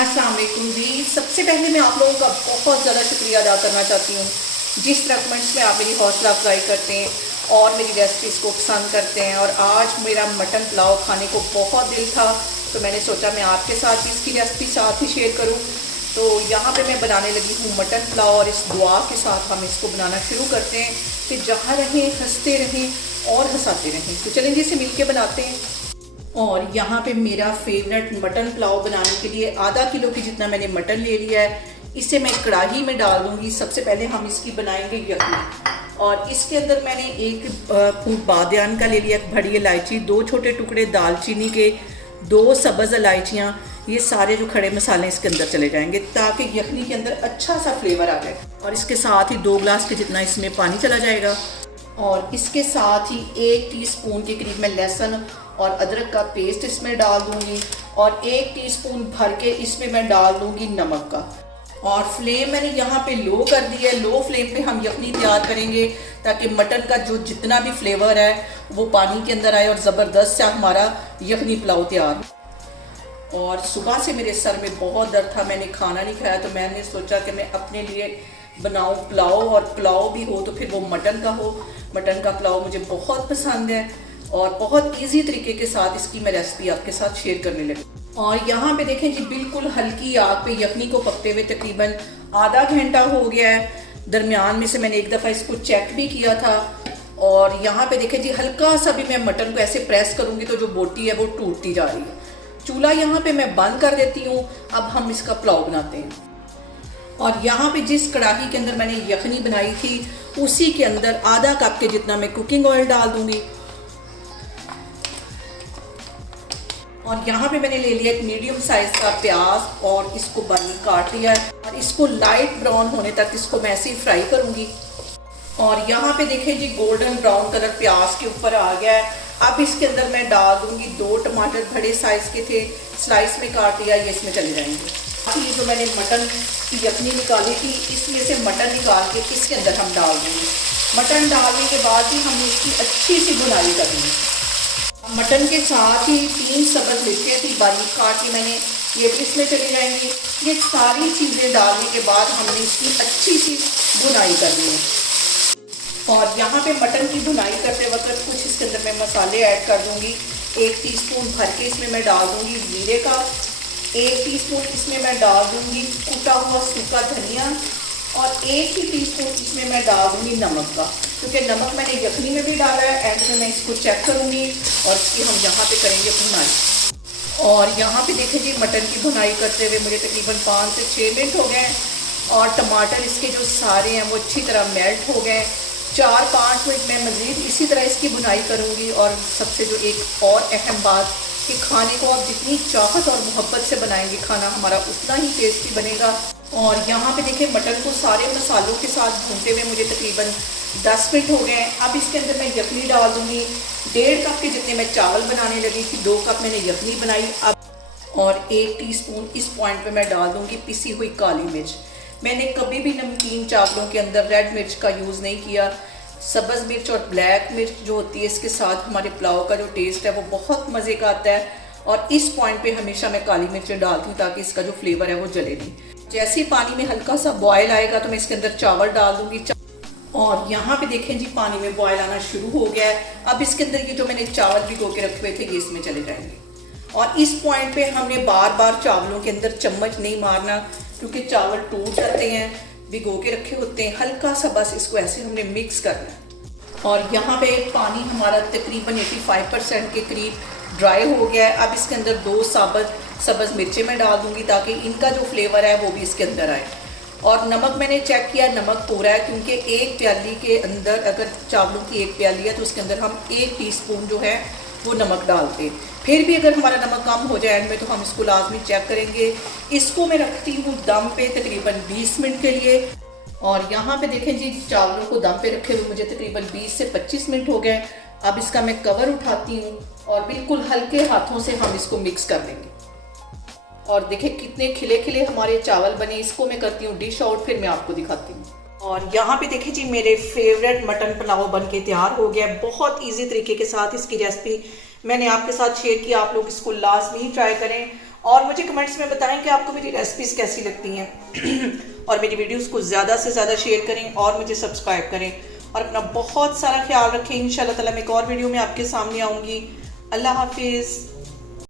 अस्सलाम वालेकुम जी। सबसे पहले मैं आप लोगों का बहुत ज़्यादा शुक्रिया अदा करना चाहती हूँ जिस तरह कमेंट्स में आप मेरी हौसला अफजाई करते हैं और मेरी रेसिपीज़ को पसंद करते हैं। और आज मेरा मटन पुलाव खाने को बहुत दिल था, तो मैंने सोचा मैं आपके साथ भी इसकी रेसिपी साथ ही शेयर करूँ। तो यहाँ पे मैं बनाने लगी हूँ मटन पुलाव और इस दुआ के साथ हम इसको बनाना शुरू करते हैं कि जहाँ रहें हंसते रहें और हंसाते रहें। तो चलें जी, इसे मिलके बनाते हैं। और यहाँ पे मेरा फेवरेट मटन पुलाव बनाने के लिए आधा किलो की जितना मैंने मटन ले लिया है। इसे मैं कढ़ाई में डाल दूँगी। सबसे पहले हम इसकी बनाएंगे यखनी। और इसके अंदर मैंने एक फूट बादियान का ले लिया, एक बड़ी इलायची, 2 छोटे टुकड़े दालचीनी के, 2 सब्ज़ इलायचियाँ। ये सारे जो खड़े मसाले इसके अंदर चले जाएंगे ताकि यखनी के अंदर अच्छा सा फ्लेवर आ जाए। और इसके साथ ही 2 गिलास के जितना इसमें पानी चला जाएगा। और इसके साथ ही 1 टीस्पून के करीब मैं लहसुन और अदरक का पेस्ट इसमें डाल दूंगी। और 1 टीस्पून भर के इसमें मैं डाल दूंगी नमक का। और फ्लेम मैंने यहाँ पे लो कर दी है। लो फ्लेम पे हम यखनी तैयार करेंगे ताकि मटन का जो जितना भी फ्लेवर है वो पानी के अंदर आए और ज़बरदस्त सा हमारा यखनी पुलाव तैयार हो। और सुबह से मेरे सर में बहुत दर्द था, मैंने खाना नहीं खाया, तो मैंने सोचा कि मैं अपने लिए बनाऊं पुलाव, और पुलाव भी हो तो फिर वो मटन का हो। मटन का पुलाव मुझे बहुत पसंद है और बहुत इजी तरीके के साथ इसकी मैं रेसिपी आपके साथ शेयर करने लगी। और यहाँ पे देखें जी, बिल्कुल हल्की आग पे यखनी को पकते हुए तकरीबन आधा घंटा हो गया है। दरमियान में से मैंने एक दफ़ा इसको चेक भी किया था। और यहाँ पे देखें जी, हल्का सा भी मैं मटन को ऐसे प्रेस करूँगी तो जो बोटी है वो टूटती जा रही है। चूल्हा यहाँ पे मैं बंद कर देती हूँ। अब हम इसका पुलाव बनाते हैं। और यहाँ पे जिस कढ़ाई के अंदर मैंने यखनी बनाई थी उसी के अंदर आधा कप के जितना मैं कुकिंग ऑयल डाल दूंगी। और यहाँ पे मैंने ले लिया एक मीडियम साइज का प्याज और इसको बारीक काट लिया है। और इसको लाइट ब्राउन होने तक इसको मैं ऐसे ही फ्राई करूँगी। और यहाँ पे देखें जी, गोल्डन ब्राउन कलर प्याज के ऊपर आ गया है। अब इसके अंदर मैं डाल दूँगी 2 टमाटर बड़े साइज़ के थे, स्लाइस में काट लिया, ये इसमें चले जाएंगे। ये जो मैंने मटन की यखनी निकाली थी इसमें से मटन निकाल के इसके अंदर हम डाल देंगे। मटन डालने के बाद ही हमने इसकी अच्छी सी भुनाई करनी है। मटन के साथ ही 3 सब्ज़ मिर्चें थी बारीक काट के मैंने, ये भी इसमें चली जाएंगी। ये सारी चीज़ें डालने के बाद हमने इसकी अच्छी सी भुनाई करनी है। और यहाँ पे मटन की भुनाई करते वक्त कुछ इसके अंदर मैं मसाले ऐड कर दूँगी। 1 टीस्पून भर के इसमें मैं डाल दूँगी जीरे का, 1 टीस्पून इसमें मैं डाल दूँगी कुटा हुआ सूखा धनिया, और 1 ही टीस्पून इसमें मैं डाल दूँगी नमक का, क्योंकि नमक मैंने यखनी में भी डाला है। एंड में मैं इसको चेक करूँगी और इसकी हम यहाँ पे करेंगे भुनाई। और यहाँ पे देखें जी, मटन की भुनाई करते हुए मुझे तकरीबन 5 से 6 मिनट हो गए और टमाटर इसके जो सारे हैं वो अच्छी तरह मेल्ट हो गए। 4-5 मिनट मैं मज़ीद इसी तरह इसकी भुनाई करूँगी। और सबसे जो एक और अहम बात कि खाने को आप जितनी चाहत और मोहब्बत से बनाएंगे खाना हमारा उतना ही टेस्टी बनेगा। और यहाँ पे देखिए, मटन को सारे मसालों के साथ भूनते हुए मुझे तकरीबन 10 मिनट हो गए। अब इसके अंदर मैं यखनी डाल दूँगी। 1.5 कप के जितने मैं चावल बनाने लगी थी, 2 कप मैंने यखनी बनाई। अब और 1 टीस्पून इस पॉइंट पे मैं डाल दूँगी पिसी हुई काली मिर्च। मैंने कभी भी नमकीन चावलों के अंदर रेड मिर्च का यूज़ नहीं किया। सब्ज़ मिर्च और ब्लैक मिर्च जो होती है इसके साथ हमारे पुलाव का जो टेस्ट है वो बहुत मज़े का आता है। और इस पॉइंट पे हमेशा मैं काली मिर्च डालती हूँ ताकि इसका जो फ्लेवर है वो जले नहीं। जैसे ही पानी में हल्का सा बॉयल आएगा तो मैं इसके अंदर चावल डाल दूँगी। और यहाँ पे देखें जी, पानी में बॉयल आना शुरू हो गया है। अब इसके अंदर ये जो मैंने चावल भिगो के रखे हुए थे ये इसमें चले जाएंगे। और इस पॉइंट पे हमने बार बार चावलों के अंदर चम्मच नहीं मारना, क्योंकि चावल टूट जाते हैं, भिगो के रखे होते हैं। हल्का सा बस इसको ऐसे हमने मिक्स करना है। और यहाँ पे पानी हमारा तकरीबन 85% के करीब ड्राई हो गया है। अब इसके अंदर 2 सब्ज़ मिर्चें मैं डाल दूँगी ताकि इनका जो फ्लेवर है वो भी इसके अंदर आए। और नमक मैंने चेक किया, नमक पूरा है, क्योंकि 1 प्याली के अंदर अगर चावलों की 1 प्याली है तो उसके अंदर हम 1 टीस्पून जो है वो नमक डालते हैं। फिर भी अगर हमारा नमक कम हो जाए एंड में तो हम इसको लाजमी चेक करेंगे। इसको मैं रखती हूँ दम पे तकरीबन 20 मिनट के लिए। और यहाँ पे देखें जी, चावलों को दम पे रखे हुए मुझे तकरीबन 20 से 25 मिनट हो गए। अब इसका मैं कवर उठाती हूँ और बिल्कुल हल्के हाथों से हम इसको मिक्स कर देंगे। और देखें कितने खिले खिले हमारे चावल बने। इसको मैं करती हूँ डिश आउट, फिर मैं आपको दिखाती हूँ। और यहाँ पे देखिए जी, मेरे फेवरेट मटन पुलाव बन के तैयार हो गया। बहुत इजी तरीके के साथ इसकी रेसिपी मैंने आपके साथ शेयर किया। आप लोग इसको लाजमी ट्राई करें और मुझे कमेंट्स में बताएं कि आपको मेरी रेसिपीज़ कैसी लगती हैं और मेरी वीडियोस को ज़्यादा से ज़्यादा शेयर करें और मुझे सब्सक्राइब करें और अपना बहुत सारा ख्याल रखें। इंशाल्लाह ताला मैं एक और वीडियो में आपके सामने आऊँगी। अल्लाह हाफिज़।